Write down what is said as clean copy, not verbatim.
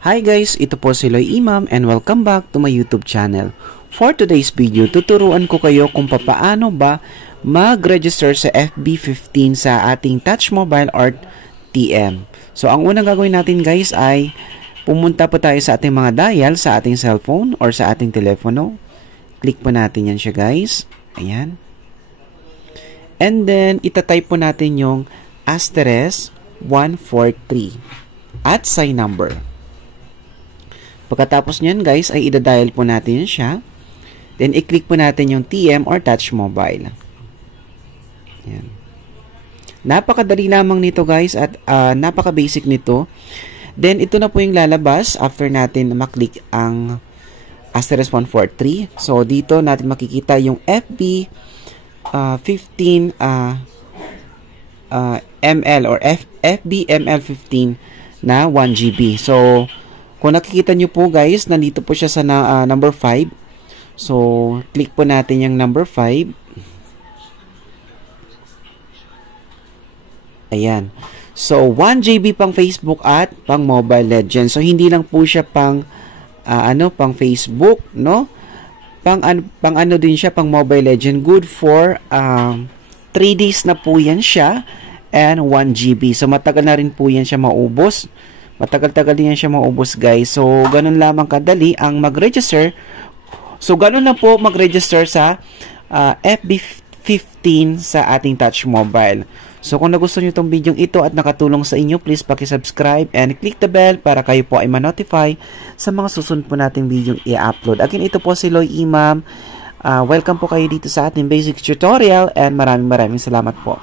Hi guys, ito po si Loy Imam and welcome back to my YouTube channel. For today's video, tuturuan ko kayo kung paano ba mag-register sa FB15 sa ating Touch Mobile or TM. So ang unang gagawin natin guys ay pumunta po tayo sa ating mga dial sa ating cellphone or sa ating telepono. Click po natin yan siya guys. Ayan. And then itatype po natin yung asterisk 143 at sign number. Pagkatapos nyan guys ay idadial po natin siya. Then i-click po natin yung TM or Touch Mobile. Yan. Napakadali lamang nito guys at napaka-basic nito. Then ito na po yung lalabas after natin maklik ang asterisk 143. So dito natin makikita yung FB 15 ml or FB ML15 na 1GB. So kung nakikita nyo po guys, nandito po siya sa number 5. So, click po natin yung number 5. Ayan. So, 1GB pang Facebook at pang Mobile Legends. So, hindi lang po siya pang pang Facebook, no? Pang ano din siya, pang Mobile Legends. Good for 3 days na po yan siya and 1GB. So, matagal na rin po yan siya maubos. Matagal-tagal din yan siya maubos guys. So, ganun lamang kadali ang mag-register. So, ganun lang po mag-register sa FB15 sa ating Touch Mobile. So, kung nagustuhan nyo itong video ito at nakatulong sa inyo, please paki-subscribe and click the bell para kayo po ay ma-notify sa mga susunod po nating video i-upload. Again, ito po si Loy Imam. Welcome po kayo dito sa ating basic tutorial and maraming salamat po.